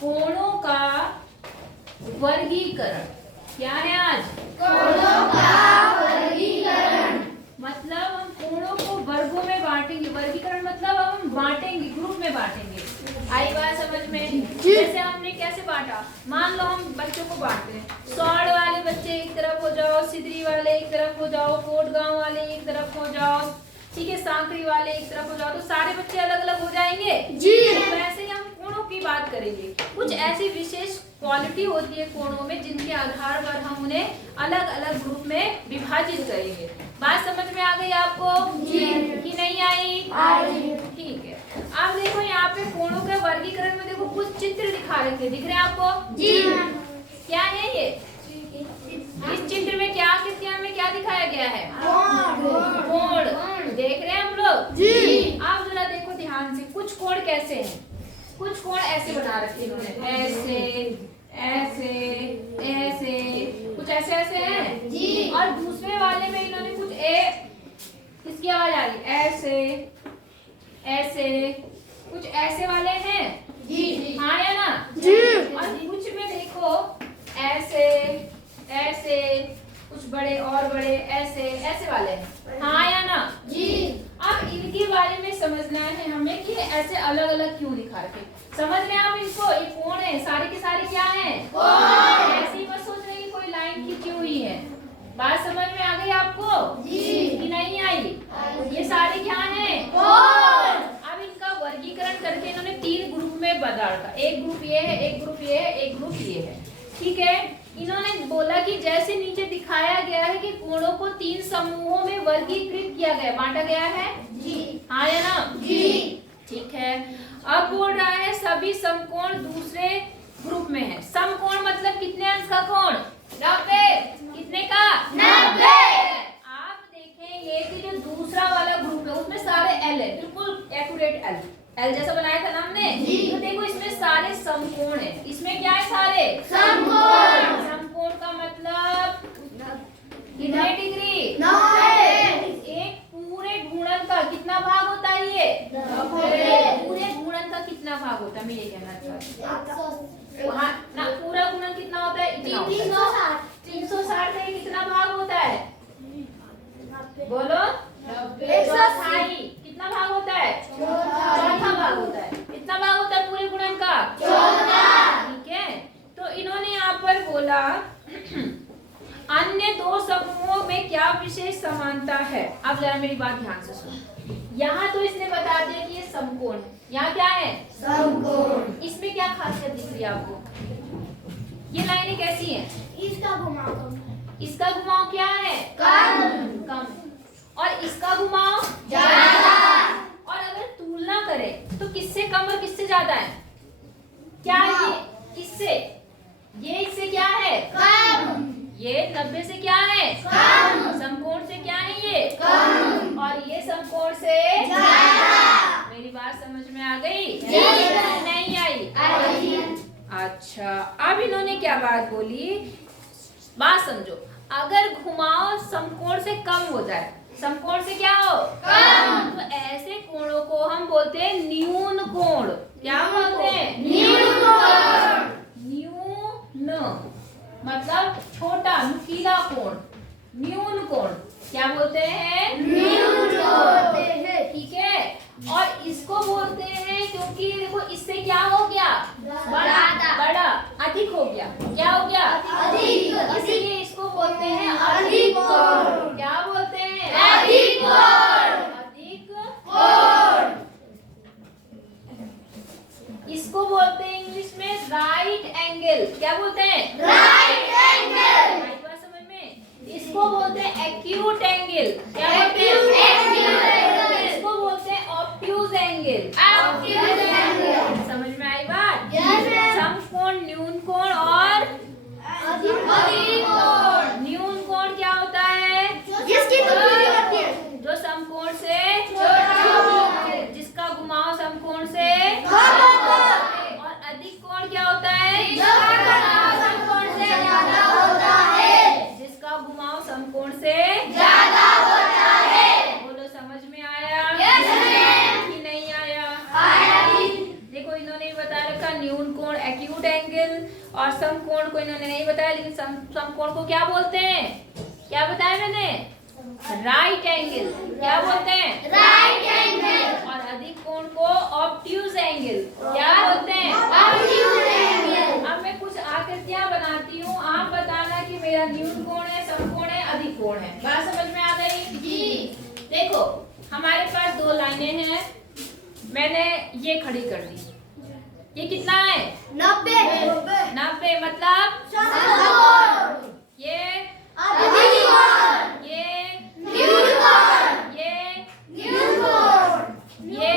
कोणों का वर्गीकरण। क्या है आज? कोणों का वर्गीकरण। मतलब हम कोणों को वर्गों में बांटेंगे। वर्गीकरण मतलब हम बांटेंगे, ग्रुप में बांटेंगे। आई बात समझ में? जैसे हमने कैसे बांटा, मान लो हम बच्चों को बांटते हैं, सौड़ वाले बच्चे एक तरफ हो जाओ, सिदरी वाले एक तरफ हो जाओ, कोट गांव वाले एक तरफ हो जाओ, ठीक है, सांकरी वाले एक तरफ हो जाओ, तो सारे बच्चे अलग अलग हो जाएंगे जी। तो वैसे ही हम कोणों की बात करेंगे। कुछ ऐसी विशेष क्वालिटी होती है कोणों में जिनके आधार पर हम उन्हें अलग अलग ग्रुप में विभाजित करेंगे। बात समझ में आ गई आपको? जी। कि नहीं आई? ठीक है। अब देखो यहाँ पे कोणों के वर्गीकरण में देखो कुछ चित्र दिखा रखे, दिख रहे हैं आपको? जी। क्या है ये? इस चित्र में क्या में क्या दिखाया गया है? कोण। देख रहे हैं हम लोग? जी। आप जरा देखो ध्यान से, कुछ कोण कैसे हैं? कुछ कोण ऐसे बना रखे इन्होंने, ऐसे ऐसे ऐसे, कुछ ऐसे ऐसे हैं जी। और दूसरे वाले में इन्होंने कुछ इसकी आवाज आ रही, ऐसे ऐसे, कुछ ऐसे वाले हैं जी। हाँ या ना? जी। और कुछ में देखो ऐसे ऐसे, कुछ बड़े और बड़े ऐसे ऐसे वाले हैं हाँ या ना? जी। अब इनके बारे में समझना है हमें कि ऐसे अलग अलग क्यों दिखा रखे। समझ रहे हैं आप इनको? ये कौन है? सारे के सारे क्या हैं? कोण। ऐसे ही मत सोच रहे कि कोई लाइन खींची हुई है। बात समझ में आ गई आपको? जी। कि नहीं आई? ये सारे क्या हैं? कोण। अब इनका वर्गीकरण करके इन्होंने 3 ग्रुप में बदल रखा। एक ग्रुप ये है, एक ग्रुप ये है, एक ग्रुप ये है, ठीक है। इन्होंने बोला कि जैसे नीचे दिखाया गया है कि कोणों को 3 समूहों में वर्गीकृत किया गया, बांटा गया है जी। हाँ या ना? जी। ठीक है। अब बोल रहा है सभी समकोण दूसरे ग्रुप में है। समकोण मतलब कितने अंश का कोण? 90। कितने का? 90। आप देखेंगे कि जो दूसरा वाला ग्रुप है उसमें सारे एल है, बिल्कुल एक्यूरेट एल, एल जैसा बनाया था ना हमने। जी। तो देखो इसमें सारे समकोण है। इसमें क्या है? सारे समकोण। समकोण का मतलब कितने डिग्री? 90। एक पूरे गुणन का कितना भाग होता है ये? 90। पूरे गुणन का कितना भाग होता है? मैं ये कहना चाहती हूँ। हाँ ना, पूरा गुणन कितना होता है? इतना होता है। 360 का ये कितना भाग होता है? बोलो। 128। कितना भाग होता है? चौथा भाग होता है। कितना भाग होता है पूरे गुणन का? ठीक है। तो इन्होंने यहाँ पर बोला अन्य 2 समूहों में क्या विशेष समानता है। अब जरा मेरी बात ध्यान से सुनो। यहाँ तो इसने बता दिया कि ये समकोण है। यहाँ क्या है? समकोण। इसमें क्या खासियत दिख रही है आपको? ये लाइनें कैसी हैं? इसका घुमाव कम है। इसका घुमाव क्या है? कम। और इसका घुमाव ज्यादा। और अगर तुलना करें तो किससे कम और किससे ज्यादा है? क्या ये इससे, ये इससे क्या है? कम। ये 90 से क्या है? कम। समकोण से क्या है ये? कम। और ये समकोण से ज्यादा। मेरी बात समझ में आ गई? जी। नहीं आई? अच्छा, अब इन्होंने क्या बात बोली, बात समझो। अगर घुमाव समकोण से कम हो जाए, समकोण से क्या हो? कम। तो ऐसे कोणों को हम बोलते हैं न्यून कोण। क्या बोलते हैं? न्यून कोण। न्यून मतलब छोटा, नुकीला कोण। न्यून कोण क्या बोलते हैं? न्यून कोण। ठीक है। और इसको बोलते हैं क्योंकि देखो इससे क्या हो गया? बड़ा, अधिक हो गया। क्या हो गया? अधिक। इसलिए इसको बोलते हैं अधिक कोण। क्या बोलते हैं? अधिक कोण। अधिक कोण। इसको बोलते हैं इंग्लिश में राइट एंगल। क्या बोलते हैं? Right angle. हमारी बात समझ में? इसको बोलते हैं एक्यूट एंगल। क्या बोलते हैं? Acute angle. इसको बोलते हैं ऑब्ट्यूज एंगल। Obtuse angle. समझ में आई बात? Yes, ma'am. समकोण, न्यून कोण और अधिक कोण। न्यून कोण क्या होता है? जिसकी दूरी होती है जो समकोण से छोटा। जिसका घुमाव समकोण से कम होता है। और अधिक कोण क्या होता है? जिसका घुमाव समकोण से ज्यादा होता है। जिसका घुमाव समकोण से ज्यादा होता है। बोलो समझ में आया? Yes, ma'am. कि नहीं आया? आया जी। देखो इन्होंने बता रखा न्यून कोण एक्यूट एंगल, और समकोण को इन्होंने नहीं बताया, लेकिन समकोण को क्या बोलते हैं? क्या बताया मैंने? Right angle. क्या बोलते हैं? Right angle. और अधिक कोण को ऑब्ट्यूज एंगल। क्या बोलते हैं? Obtuse angle. अब मैं कुछ आकृतियां बनाती हूँ, आप बताना कि मेरा न्यून कोण है, समकोण है, अधिक कोण है। बात समझ में आ गई? जी। देखो हमारे पास दो लाइनें हैं, मैंने ये खड़ी कर दी। ये कितना है? 90। 90 मतलब समकोण। ये अधिक कोण। ये न्यून कोण। ये न्यून कोण। ये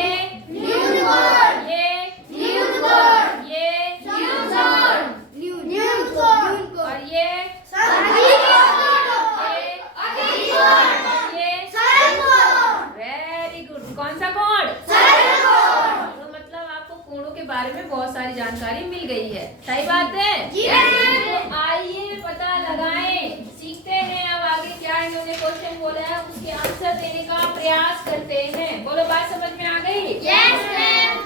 न्यून कोण। ये न्यून कोण। ये न्यून कोण। न्यून कोण। और ये अधिक कोण। ये अधिक कोण। ये सरल कोण। Very good. कौन सा कोण? सरल कोण। तो मतलब आपको कोणों के बारे में बहुत सारी जानकारी मिल गई है। सही बात है? जी। तो आइए पता लगाएं, सीखते हैं अब आगे क्या इन्होंने क्वेश्चन बोला है, उसके आंसर देने का प्रयास करते हैं। बोलो बात समझ में आ गई? Yes ma'am.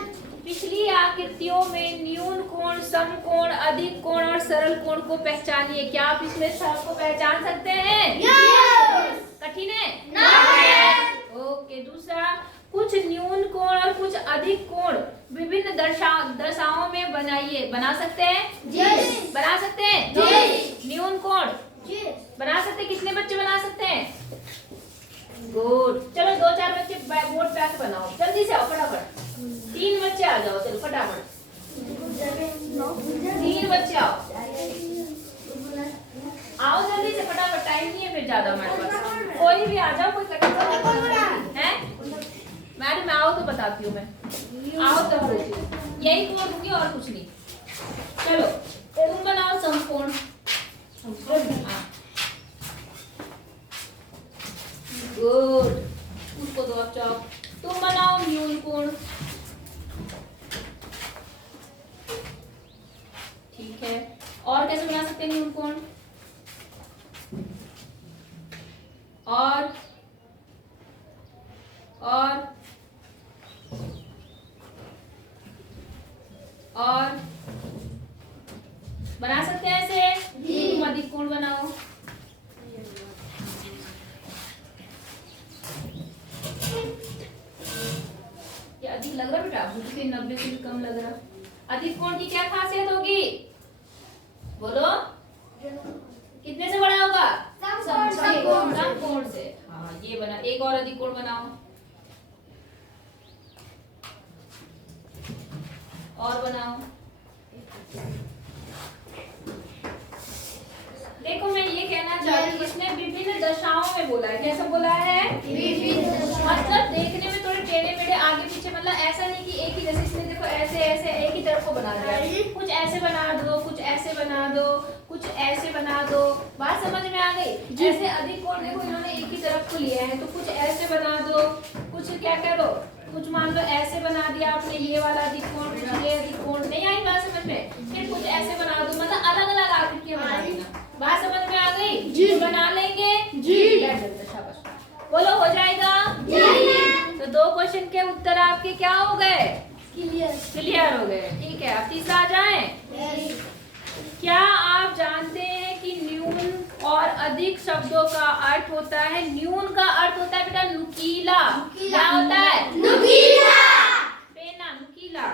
पिछली आकृतियों में न्यून कोण, समकोण, अधिक कोण और सरल कोण को पहचानिए। क्या आप इसमें सबको पहचान सकते हैं? यस। कठिन है? नहीं। ओके। दूसरा, कुछ न्यून कोण और कुछ अधिक कोण विभिन्न दशाओं में बनाइए। बना सकते हैं? जी। बना सकते हैं? जी। न्यून कोण जी। बना सकते हैं? कितने बच्चे बना सकते हैं? गुड। चलो 2-4 बच्चे बोर्ड पे आके बनाओ, जल्दी से आओ फटाफट। 3 बच्चे आ जाओ, चलो फटाफट। 3 बच्चे आओ, आओ जल्दी से फटाफट, टाइम नहीं है फिर ज्यादा हमारे पास। कोई भी आ जाओ, कोई कठिन है? मैडम आओ तो बताती हूँ मैं, आओ तो बोलती हूँ। यही कोण दूंगी और कुछ नहीं। चलो तुम बनाओ समकोण। हाँ गुड, उसको दो आप चौक। तुम बनाओ न्यून कोण। ठीक है, और कैसे बना सकते हैं न्यून कोण? और बना सकते हैं ऐसे? तुम अधिक कोण बनाओ। क्या अधिक लग रहा बेटा? मुझे 90 से भी कम लग रहा। अधिक कोण की क्या खासियत होगी? बोलो, कितने से बड़ा होगा? समकोण से। हाँ ये बना। एक और अधिक कोण बनाओ, और बनाओ। देखो मैं ये कहना चाहती हूँ, इसने विभिन्न दशाओं में बोला है। कैसा बोला है? मतलब देखने में थोड़े टेढ़े मेढ़े आगे पीछे, मतलब ऐसा नहीं कि एक ही, जैसे इसने देखो ऐसे ऐसे एक ही तरफ को बना दिया, कुछ ऐसे बना दो, कुछ ऐसे बना दो, कुछ ऐसे बना दो। बात समझ में आ गई? जैसे अधिक कोण देखो इन्होंने एक ही तरफ को लिया है, तो कुछ ऐसे बना दो, कुछ क्या करो, कुछ मान लो ऐसे बना दिया आपने, ये वाला अधिक कोण, ये अधिक कोण। नहीं आई बात समझ में? फिर कुछ ऐसे बना दो, मतलब अलग अलग आकृतियां बना देना। बात समझ में आ गई? जी। बना लेंगे? जी। शाबाश। बोलो हो जाएगा? जी। तो 2 क्वेश्चन के उत्तर आपके क्या हो गए? क्लियर हो गए। ठीक है, अब तीसरा आ जाए। क्या आप जानते हैं कि न्यून और अधिक शब्दों का अर्थ होता है? न्यून का अर्थ होता है बेटा नुकीला। क्या होता है? नुकीला। पेना, नुकीला।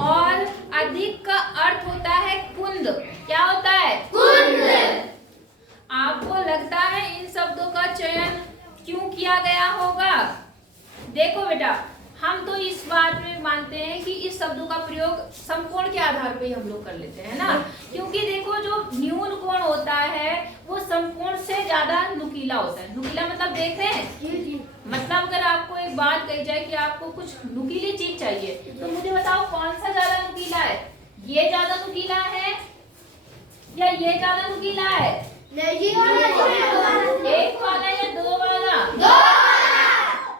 और अधिक का अर्थ होता है कुंद। क्या होता है? कुंद। आपको लगता है इन शब्दों का चयन क्यों किया गया होगा? देखो बेटा, हम तो इस बात में मानते हैं कि इस शब्दों का प्रयोग समकोण के आधार पे हम लोग कर लेते हैं ना, क्योंकि देखो जो न्यून कोण होता है वो समकोण से ज्यादा नुकीला होता है। नुकीला मतलब देख रहे हैं? मतलब अगर आपको एक बात कही जाए कि आपको कुछ नुकीली चीज चाहिए, तो मुझे बताओ कौन सा ज्यादा नुकीला है? ये ज्यादा नुकीला है या ये ज्यादा नुकीला है? नहीं। 1 वाला या 2 वाला? 2 वाला।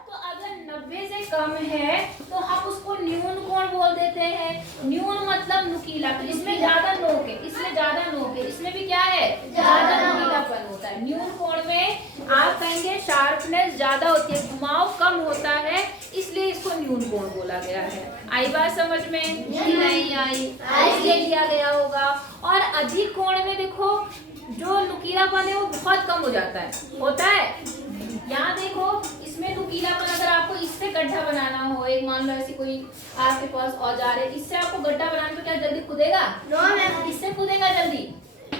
तो अगर 90 से कम है तो हम उसको न्यून कोण बोल देते हैं। न्यून मतलब नुकीला, तो इसमें ज्यादा नोक है, इसमें ज्यादा नोक है, इसमें भी क्या है? ज्यादा नुकीलापन होता है। न्यून कोण में आप कहेंगे शार्पनेस ज्यादा होती है, घुमाव कम होता है, इसलिए इसको न्यून कोण बोला गया है। आई बात समझ में कि नहीं आई? इसलिए लिया गया होगा। और अधिक कोण में देखो जो नुकीलापन है वो बहुत कम हो जाता है, होता है। यहाँ देखो इसमें नुकीलापन, अगर आपको इससे गड्ढा बनाना हो, एक मान लो ऐसी कोई आपके पास औजार है, इससे आपको गड्ढा बनाना तो क्या जल्दी खुदेगा? इससे खुदेगा जल्दी,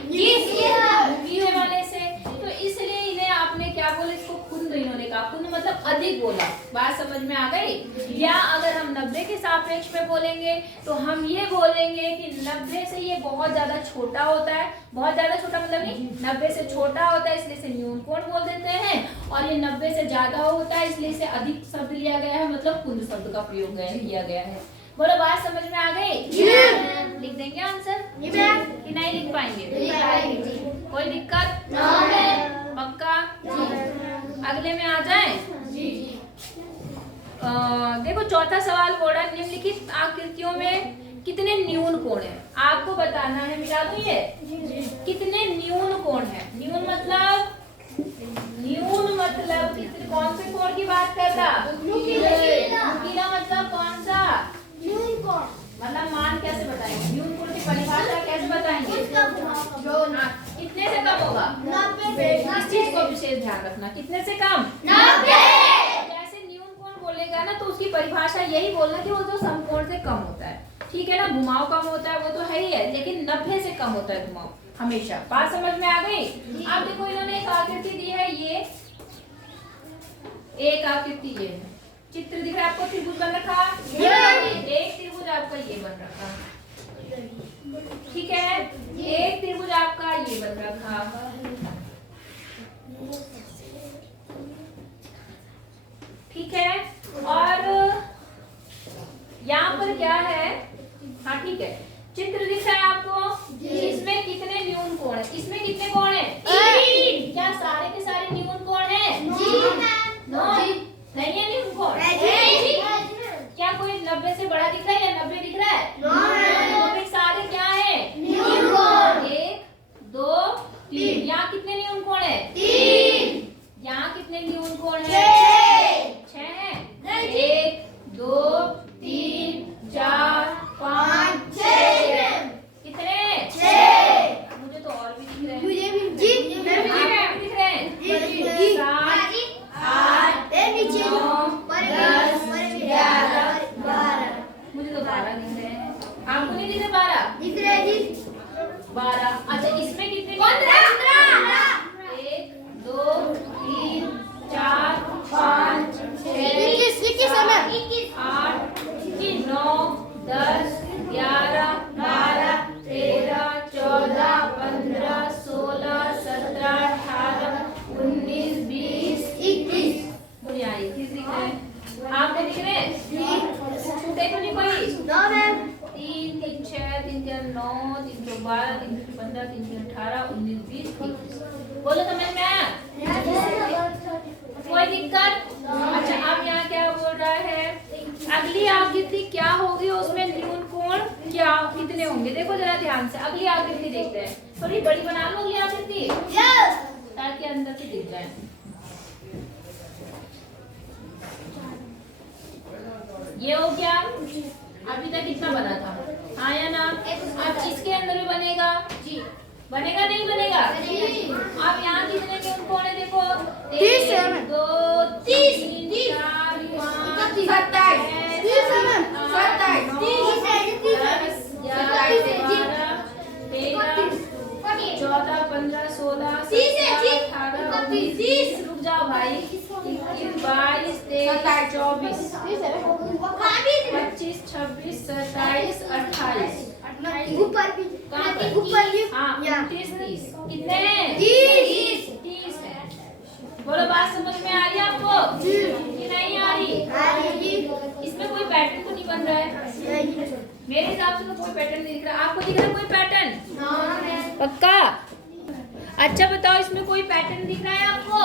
नुकीले वाले से। तो इसलिए इन्हें आपने क्या बोला, इसको कुंद इन्होंने कहा। कुंद मतलब अधिक बोला। बात समझ में आ गई? या अगर हम 90 के सापेक्ष में बोलेंगे तो हम ये बोलेंगे कि 90 से ये बहुत ज्यादा छोटा होता है। बहुत ज्यादा छोटा मतलब नहीं, 90 से छोटा होता है इसलिए इसे न्यून कोण बोल देते हैं। और ये 90 से ज्यादा होता है इसलिए इसे अधिक शब्द लिया गया है, मतलब कुंद शब्द का प्रयोग किया गया है। बोलो बात समझ में आ गई? लिख देंगे आंसर कि नहीं लिख पाएंगे? कोई दिक्कत? पक्का? अगले में आ जाए। देखो चौथा सवाल बोला, निम्नलिखित आकृतियों में कितने न्यून कोण है? आपको बताना है। मिला दो ये कितने न्यून कोण है? न्यून मतलब कितने, कौन से कोण की बात कर रहा? नुकीला मतलब कौन सा? मतलब मान कैसे बताएंगे? न्यून कोण की परिभाषा कैसे बताएंगे? कितने से कम होगा? 90। इस चीज को विशेष ध्यान रखना, कितने से कम? 90। जैसे न्यून कोण बोलेगा ना तो उसकी परिभाषा यही बोलना कि वो जो समकोण से कम होता है, ठीक है ना। घुमाव कम होता है वो तो है ही है, लेकिन 90 से कम होता है घुमाव हमेशा। बात समझ में आ गई? अब देखो इन्होंने एक आकृति दी है, ये एक आकृति ये है, चित्र दिख रहा है आपको, त्रिभुज बन रखा, एक त्रिभुज आपका ये बन रखा, ठीक है। एक त्रिभुज आपका ये बन रखा, ठीक है। और यहाँ पर क्या है? हाँ ठीक है, चित्र दिख रहा है आपको, इसमें कितने न्यून कोण है? इसमें कितने कोण है? 3। क्या सारे के सारे न्यून कोण है? नो, नहीं है न्यून कोण। क्या कोई 90 से बड़ा दिख रहा है या 90 दिख रहा है? नो, सारे क्या है? न्यून कोण। 1 2 3। यहाँ कितने न्यून कोण है? 3। यहाँ कितने न्यून कोण है? 6 है। 1 2 3 4 5 6। कितने? 6। मुझे तो और भी दिख रहे हैं। मुझे भी दिख रहे हैं। 7 8 9 10 11 12। मुझे तो 12 दिख रहे हैं। आपको नहीं दिख रहे? 12 दिख रहे हैं जी। 12। अच्छा इसमें कितने? 15। 1 2 3 4 5 6 21 8 9 10 11 12 13 14 15 16 17 18 19 20 21। मुझे यहाँ 21 दिख रहे हैं। आपको दिख रहे हैं? छूटे तो नहीं कोई? 3 3 6 3 3 9 3 3 12 3 3 15 3 3 18 19 20 21। बोलो समझ में आया? कोई दिक्कत? अच्छा अब यहाँ क्या बोल रहा है? अगली आकृति क्या होगी, उसमें न्यून कोण क्या कितने होंगे? देखो जरा ध्यान से, अगली आकृति देखते हैं। थोड़ी बड़ी बना लो अगली आकृति, ताकि अंदर से दिख जाए। ये हो गया। अभी तक कितना बना था? हाँ या ना? अब इसके अंदर भी बनेगा जी, बनेगा नहीं बनेगा? अब यहाँ कितने न्यून कोण है? देखो 1 2 3 4 5 6 7 8 14 15 16 17 18 19। रुक जाओ भाई। 21 22 23 24 25 26 27 28 30। कितने? 30 है। बोलो बात समझ में आ रही है आपको कि नहीं आ रही? इसमें कोई पैटर्न तो नहीं बन रहा है मेरे हिसाब से, तो कोई पैटर्न नहीं दिख रहा। आपको दिख रहा है कोई पैटर्न? पक्का? अच्छा बताओ, इसमें कोई पैटर्न दिख रहा है आपको?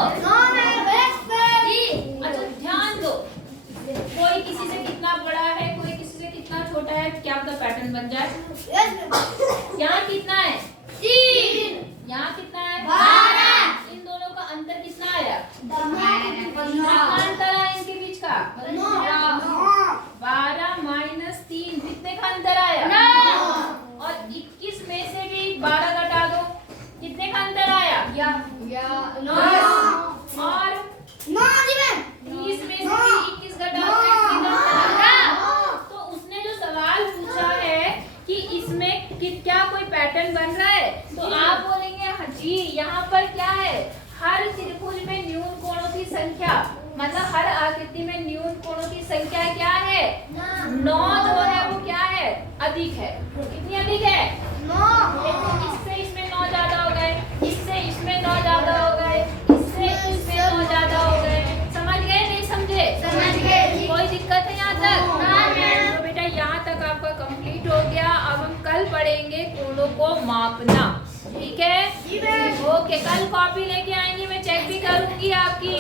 अच्छा ध्यान दो, कोई किसी से कितना बड़ा है, कोई किसी से कितना छोटा है, क्या पता पैटर्न बन जाए। यहाँ कितना है? 3। यहाँ कितना है? 12। इन दोनों का अंतर कितना आया? कि क्या कोई पैटर्न बन रहा है? तो आप बोलेंगे हाँ जी, यहाँ पर क्या है, हर त्रिभुज में न्यून कोणों की संख्या, मतलब हर आकृति में न्यून कोणों की संख्या क्या है? 9 जो है वो क्या है? अधिक है। कितनी अधिक है? 9। देखो इससे इसमें 9 ज्यादा हो गए, इससे इसमें 9 ज्यादा हो गए, इससे इसमें 9 ज्यादा हो गए। समझ गए नहीं समझे? समझ गए। कोई दिक्कत है यहाँ तक? हाँ मैम। तो बेटा यहाँ तक आपका कंप्लीट हो गया। अब हम कल पढ़ेंगे कोणों को मापना, ठीक है? ओके, कल कॉपी लेके आएंगी, मैं चेक भी करूंगी आपकी।